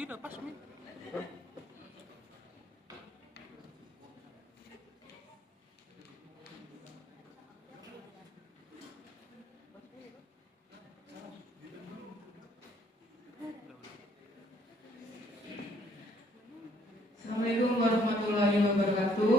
Tidak pas nih. Assalamualaikum warahmatullahi wabarakatuh.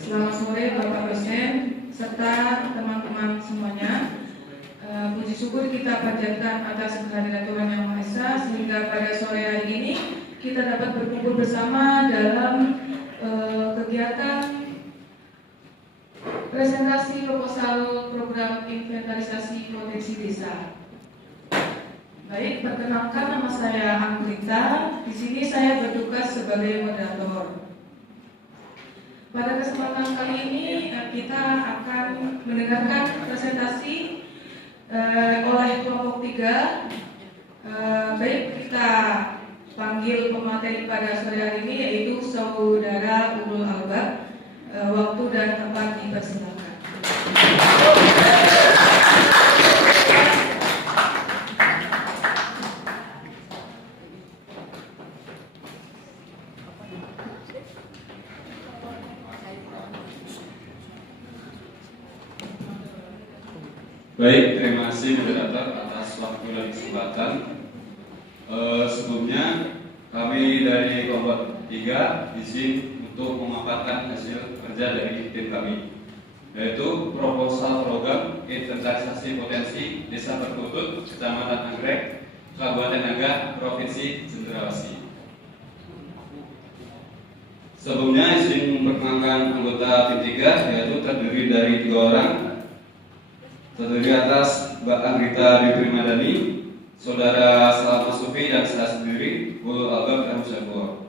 Selamat sore Bapak dosen serta teman-teman semuanya. Puji syukur kita panjatkan atas kehadiran Tuhan Yang Maha Esa sehingga pada sore hari ini kita dapat berkumpul bersama dalam kegiatan presentasi proposal program inventarisasi potensi desa. Baik, perkenalkan nama saya Anggita. Di sini saya bertugas sebagai moderator. Pada kesempatan kali ini kita akan mendengarkan presentasi oleh kelompok 3. Baik, kita panggil pemateri pada sore hari ini yaitu Saudara Ulul Albab. Waktu dan tempat dipersilakan. Baik, terima kasih moderator atas waktu dan kesempatan. Sebelumnya kami dari kelompok 3 izin untuk memaparkan hasil kerja dari tim kami, yaitu proposal program inventarisasi potensi Desa Perkutut, Kecamatan Anggrek, Kabupaten Naga, Provinsi Cendrawasih. Sebelumnya izin memperkenalkan anggota tim 3, yaitu terdiri dari 3 orang. Terdiri atas Mbak Anggita Bibri Madani, Saudara Salama Sufi, dan saya sendiri, Ulul Albab dan Syafur.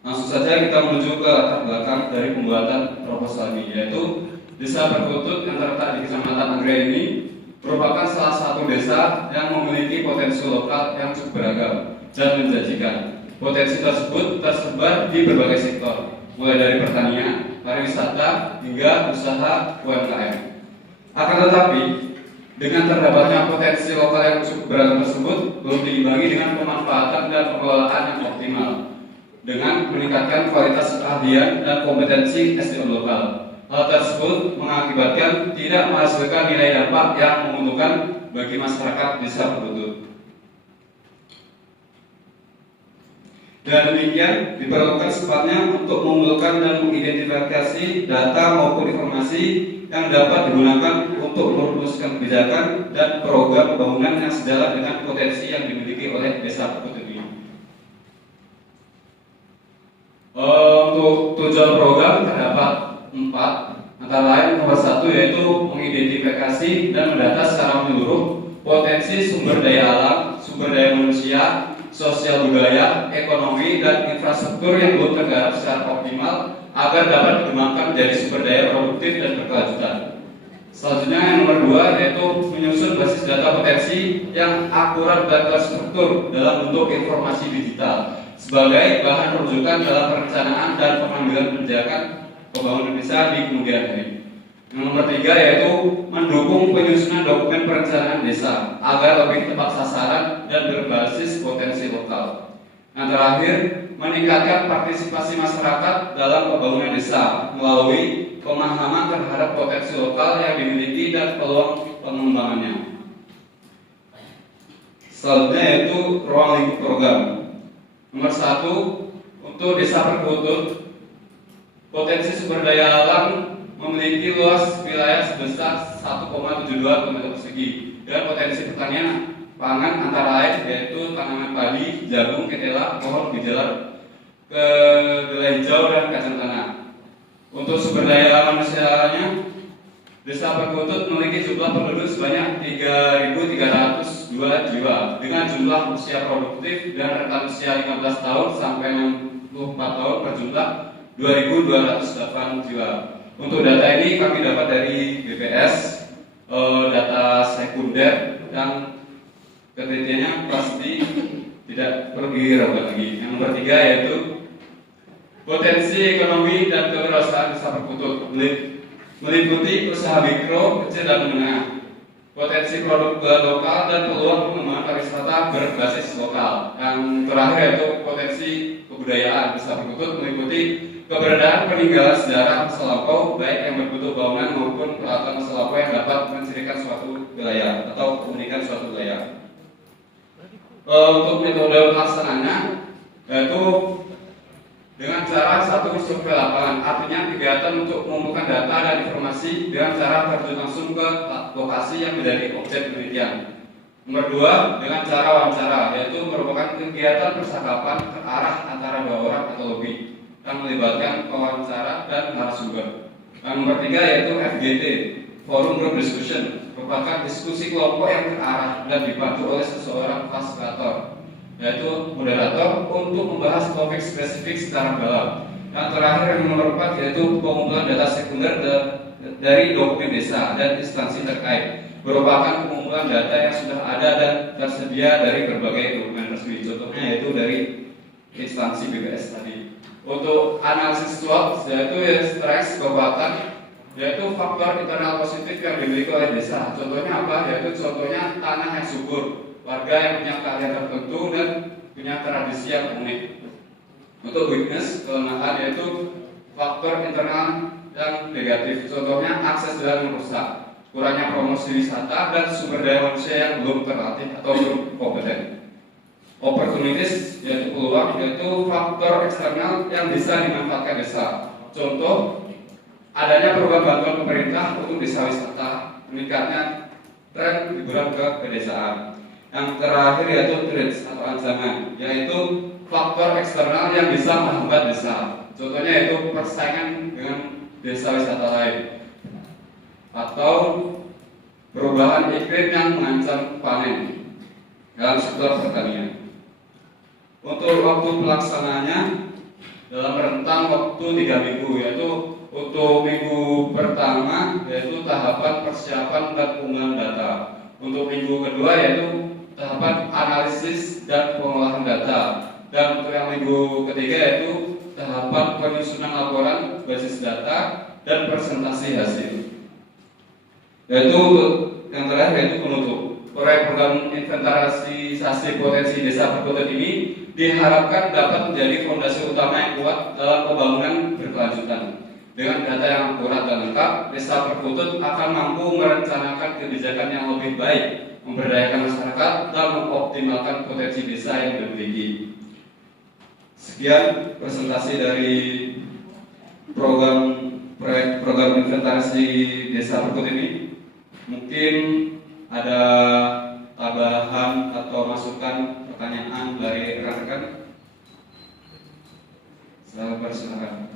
Langsung saja kita menuju ke latar belakang dari pembuatan proposal ini, yaitu Desa Perkutut yang terletak di Kecamatan Anggrek ini merupakan salah satu desa yang memiliki potensi lokal yang cukup beragam dan menjanjikan. Potensi tersebut tersebar di berbagai sektor, mulai dari pertanian, pariwisata, hingga usaha UMKM. Akan tetapi, dengan terdapatnya potensi lokal yang cukup beragam tersebut belum diimbangi dengan pemanfaatan dan pengelolaan yang optimal dengan meningkatkan kualitas keahlian dan kompetensi SDM lokal. Hal tersebut mengakibatkan tidak menghasilkan nilai dampak yang menguntungkan bagi masyarakat Desa Perkutut. Dan demikian diperlukan secepatnya untuk mengumpulkan dan mengidentifikasi data maupun informasi yang dapat digunakan untuk merumuskan kebijakan dan program pembangunan yang sejalan dengan potensi yang dimiliki oleh Desa Perkutut ini. Untuk tujuan program terdapat 4, antara lain nomor 1 yaitu mengidentifikasi dan mendata secara menyeluruh potensi sumber daya alam, sumber daya manusia, sosial budaya, ekonomi, dan infrastruktur yang belum tergarap secara optimal agar dapat dikembangkan menjadi sumber daya produktif dan berkelanjutan. Selanjutnya yang nomor 2 yaitu menyusun basis data potensi yang akurat dan terstruktur dalam bentuk informasi digital sebagai bahan rujukan dalam perencanaan dan pengambilan kebijakan pembangunan desa di kemudian hari. Yang nomor 3 yaitu mendukung penyusunan dokumen perencanaan desa agar lebih tepat sasaran dan berbasis potensi lokal. Yang terakhir, meningkatkan partisipasi masyarakat dalam pembangunan desa melalui pemahaman terhadap potensi lokal yang dimiliki dan peluang pengembangannya. Selanjutnya yaitu ruang lingkup program. Nomor 1, untuk Desa Perkutut, potensi sumber daya alam memiliki luas wilayah sebesar 1,72 km persegi dan potensi pertanian pangan antara lain yaitu tanaman padi, jagung, ketela, pohon gejala, kedelai hijau, dan kacang tanah. Untuk sumber daya manusianya, Desa Perkutut memiliki jumlah penduduk sebanyak 3.302 jiwa dengan jumlah usia produktif dan rentang usia 15 tahun sampai 64 tahun berjumlah 2.208 jiwa. Untuk data ini kami dapat dari BPS, data sekunder, dan ketelitiannya pasti tidak perlu diragukan lagi. Yang nomor 3 yaitu potensi ekonomi dan kewirausahaan Desa Perkutut meliputi usaha mikro, kecil, dan menengah. potensi produk lokal dan peluang pengembangan pariwisata berbasis lokal. Yang terakhir yaitu potensi kebudayaan bisa berikut meliputi keberadaan peninggalan sejarah masa lampau baik yang berbentuk bangunan maupun peralatan masa lampau yang dapat mencirikan suatu wilayah atau keunikan suatu wilayah. Untuk metode pelaksanaannya yaitu dengan cara satu survei lapangan, artinya kegiatan untuk mengumpulkan data dan informasi dengan cara terjun langsung ke lokasi yang menjadi objek penelitian. Nomor 2, dengan cara wawancara, yaitu merupakan kegiatan percakapan ke arah antara dua orang atau lebih yang melibatkan pewawancara dan narasumber. Dan nomor 3 yaitu FGD, Forum Group Discussion, merupakan diskusi kelompok yang terarah dan dibantu oleh seseorang fasilitator, yaitu moderator untuk membahas topik spesifik secara dalam. Yang terakhir yang nomor 4 yaitu pengumpulan data sekunder dari dokumen desa dan instansi terkait, merupakan pengumpulan data yang sudah ada dan tersedia dari berbagai dokumen resmi. Contohnya yaitu dari instansi BPS tadi. Untuk analisis SWOT yaitu stress, kekuatan, yaitu faktor internal positif yang dimiliki oleh desa. Contohnya apa? Yaitu contohnya tanah yang subur, warga yang punya keahlian tertentu dan punya tradisi yang unik. Untuk weakness, kelemahan yaitu faktor internal yang negatif. Contohnya akses jalan yang rusak, kurangnya promosi wisata dan sumber daya manusia yang belum terlatih atau belum kompeten. Opportunities yaitu peluang, yaitu faktor eksternal yang bisa dimanfaatkan desa. Contoh, adanya program bantuan pemerintah untuk desa wisata, meningkatnya tren liburan ke pedesaan. Yang terakhir yaitu threats atau ancaman, yaitu faktor eksternal yang bisa menghambat desa. Contohnya yaitu persaingan dengan desa wisata lain atau perubahan iklim yang mengancam panen dalam sektor pertanian. Untuk waktu pelaksanaannya dalam rentang waktu 3 minggu, yaitu untuk minggu pertama yaitu tahapan persiapan dan pengumpulan data. Untuk minggu kedua yaitu tahapan analisis dan pengolahan data. Dan untuk yang minggu ketiga yaitu tahapan penyusunan laporan basis data dan presentasi hasil. Yaitu untuk yang terakhir yaitu penutup. Proyek program inventarisasi potensi desa Perkutut ini diharapkan dapat menjadi fondasi utama yang kuat dalam pembangunan berkelanjutan. Dengan data yang akurat dan lengkap, desa Perkutut akan mampu merencanakan kebijakan yang lebih baik, memberdayakan masyarakat, dan mengoptimalkan potensi desa yang dimiliki. Sekian presentasi dari program inventarisasi desa Perkutut ini. Mungkin ada tambahan atau masukan pertanyaan dari rekan-rekan? Selamat bersilakan.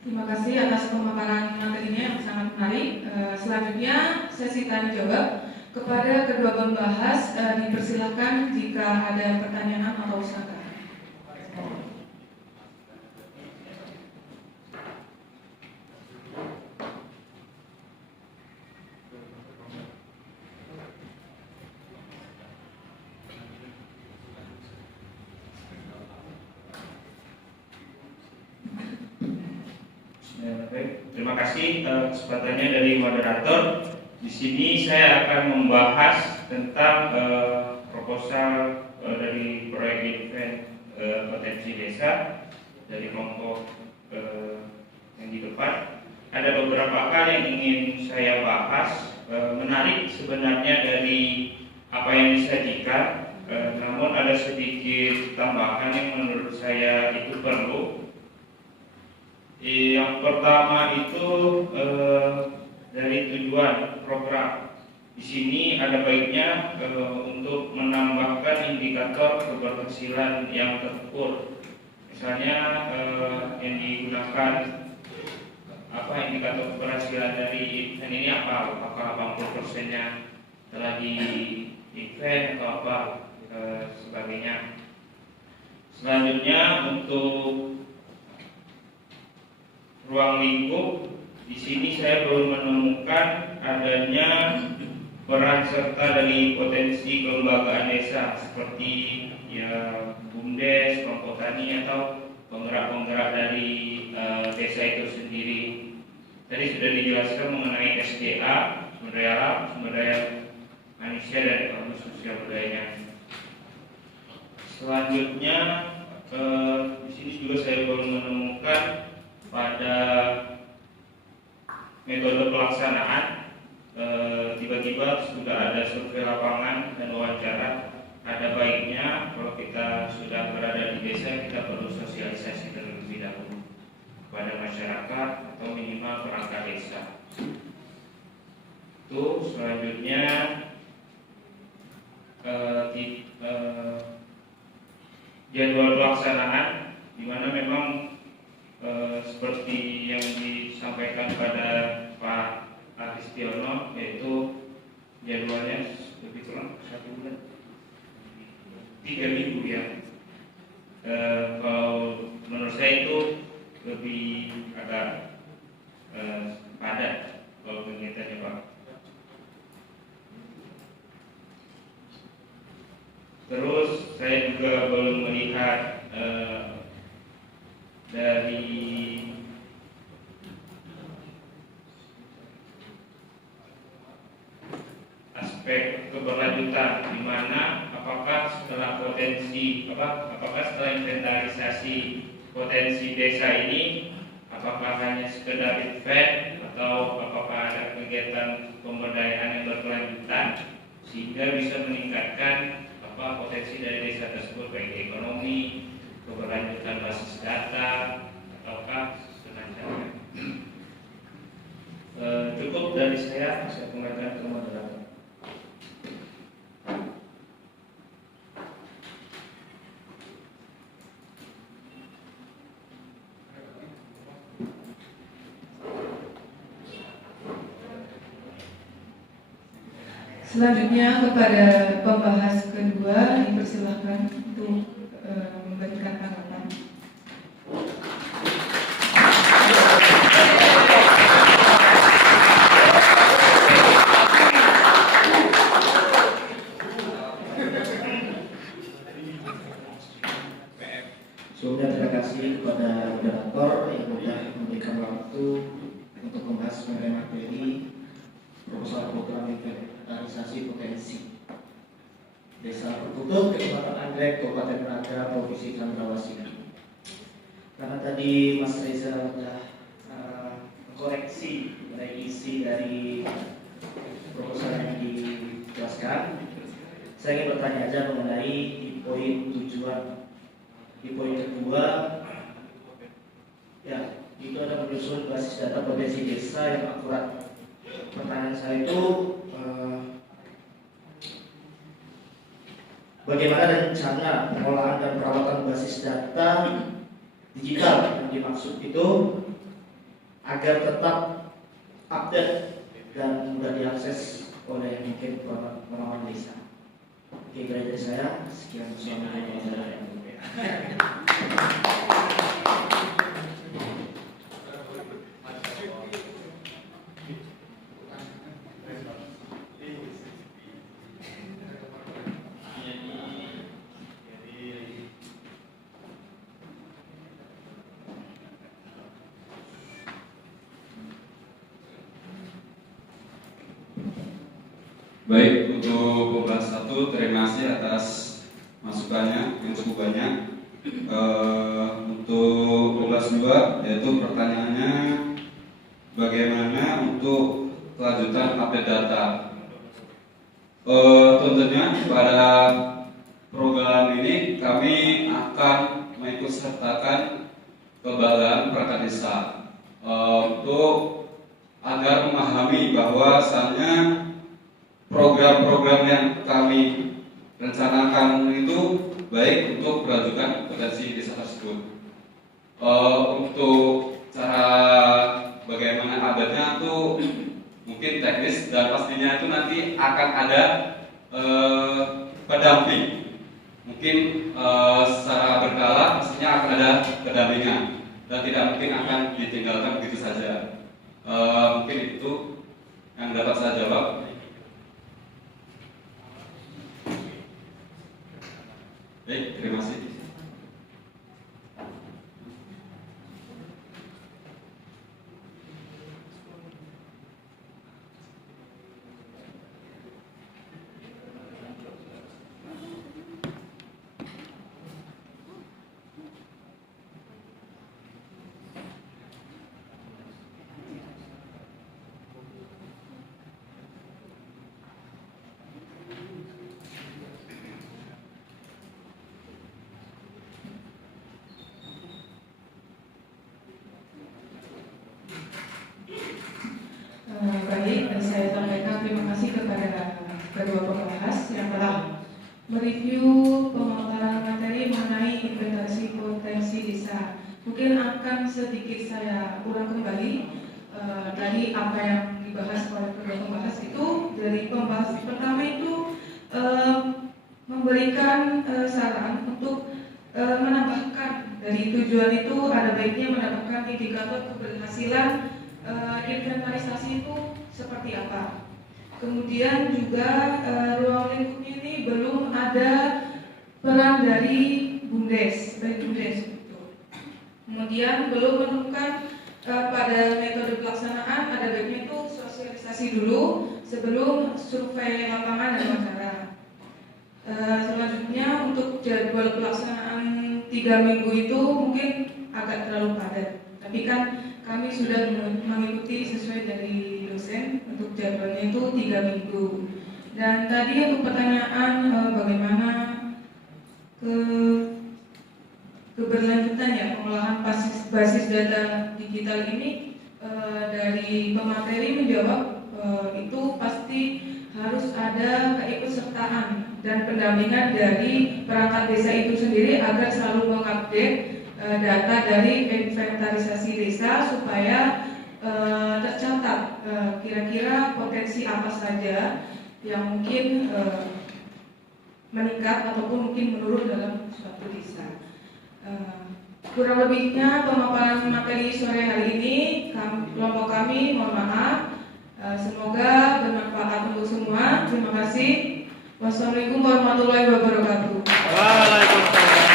Terima kasih atas pemaparan materinya yang sangat menarik. Selanjutnya sesi tanya jawab. Kepada kedua pembahas dipersilakan jika ada pertanyaan atau usaha. Baik, terima kasih kesempatannya dari moderator. Di sini saya akan membahas tentang proposal dari proyek event potensi desa dari kelompok yang di depan. Ada beberapa hal yang ingin saya bahas. Menarik sebenarnya dari apa yang disajikan, namun ada sedikit tambahan yang menurut saya itu perlu. Yang pertama itu dari tujuan program. Di sini ada baiknya untuk menambahkan indikator keberhasilan yang terukur. Misalnya yang digunakan indikator keberhasilan dari event ini apa? Apakah 80%-nya telah di event atau apa sebagainya. Selanjutnya untuk ruang lingkup, di sini saya belum menemukan adanya peran serta dari potensi kelembagaan desa seperti ya BUMDes, kelompok tani atau penggerak-penggerak dari desa itu sendiri. Tadi sudah dijelaskan mengenai SDA, sumber daya alam, sumber daya manusia dan ekonomi sosial budayanya. Selanjutnya di sini juga saya baru menemukan pada metode pelaksanaan tiba-tiba sudah ada survei lapangan dan wawancara. Ada baiknya kalau kita sudah berada di desa, kita perlu sosialisasi terlebih dahulu kepada masyarakat atau minimal perangkat desa. Itu selanjutnya jadwal pelaksanaan, di mana memang seperti yang disampaikan pada Pak Aristiono, yaitu jadwalnya lebih kurang 1 bulan, 3 minggu ya. Kalau menurut saya itu lebih agak padat kalau kegiatannya Pak. Terus saya juga belum melihat dari aspek keberlanjutan, di mana apakah setelah inventarisasi potensi desa ini, apakah hanya sekedar event atau apakah ada kegiatan pemberdayaan yang berkelanjutan sehingga bisa meningkatkan potensi dari desa tersebut, baik ekonomi, keberlanjutan basis data, ataukah semacamnya. Cukup dari saya kembalikan ke moderator. Selanjutnya kepada pembahas kedua, dipersilahkan untuk memberikan tanggapan. Sebelumnya terima kasih kepada moderator yang sudah memberikan waktu untuk membahas mengenai materi proposal program inventarisasi potensi Desa Perkutut, Kecamatan Anggrek, Kabupaten Naga, Provinsi Cendrawasih. Karena tadi Mas Reza sudah koreksi mengenai isi dari proposal yang dijelaskan, saya ingin bertanya aja mengenai di poin tujuan. Di poin kedua, ya itu ada menyusun basis data potensi desa yang akurat. Pertanyaan saya itu bagaimana rencana pengolahan dan perawatan basis data digital yang dimaksud itu agar tetap update dan mudah diakses oleh mungkin orang-orang desa. Oke, dari saya sekian. Assalamualaikum. Baik, untuk pembahasan satu, terima kasih atas masukannya yang cukup banyak. Untuk pembahasan 2, yaitu pertanyaannya bagaimana untuk kelanjutan update data. Tentunya pada program ini kami akan mengikut sertakan kelembagaan perangkat desa untuk agar memahami bahwasannya program-program yang kami rencanakan itu baik untuk berlanjutkan potensi desa tersebut. Untuk cara bagaimana update-nya itu mungkin teknis dan pastinya itu nanti akan ada pendamping. Mungkin secara berkala pastinya akan ada pendampingan dan tidak mungkin akan ditinggalkan begitu saja. Mungkin itu yang dapat saya jawab. saya sampaikan terima kasih kepada kedua pembahas yang telah mereview pemaparan materi mengenai inventarisasi potensi desa. Mungkin akan sedikit saya ulang kembali tadi apa yang dibahas oleh kedua pembahas itu. Dari pembahas pertama itu memberikan saran untuk menambahkan dari tujuan itu ada baiknya menambahkan indikator keberhasilan inventarisasi itu seperti apa. Kemudian juga ruang lingkupnya ini belum ada peran dari BUMDes, gitu. Kemudian belum menemukan pada metode pelaksanaan ada baiknya itu sosialisasi dulu sebelum survei lapangan dan wawancara. Selanjutnya untuk jadwal pelaksanaan 3 minggu itu mungkin agak terlalu padat. Tapi kan kami sudah mengikuti sesuai dari dosen untuk jadwalnya itu 3 minggu. Dan tadi untuk pertanyaan bagaimana keberlanjutan ya pengolahan basis data digital ini, dari pemateri menjawab itu pasti harus ada keikutsertaan dan pendampingan dari perangkat desa itu sendiri agar selalu mengupdate data dari inventarisasi desa supaya tercatat kira-kira potensi apa saja yang mungkin meningkat ataupun mungkin menurun dalam suatu desa. Kurang lebihnya pemaparan materi sore hari ini kelompok kami mohon maaf. Semoga bermanfaat untuk semua. Terima kasih. Wassalamualaikum warahmatullahi wabarakatuh. Waalaikumsalam.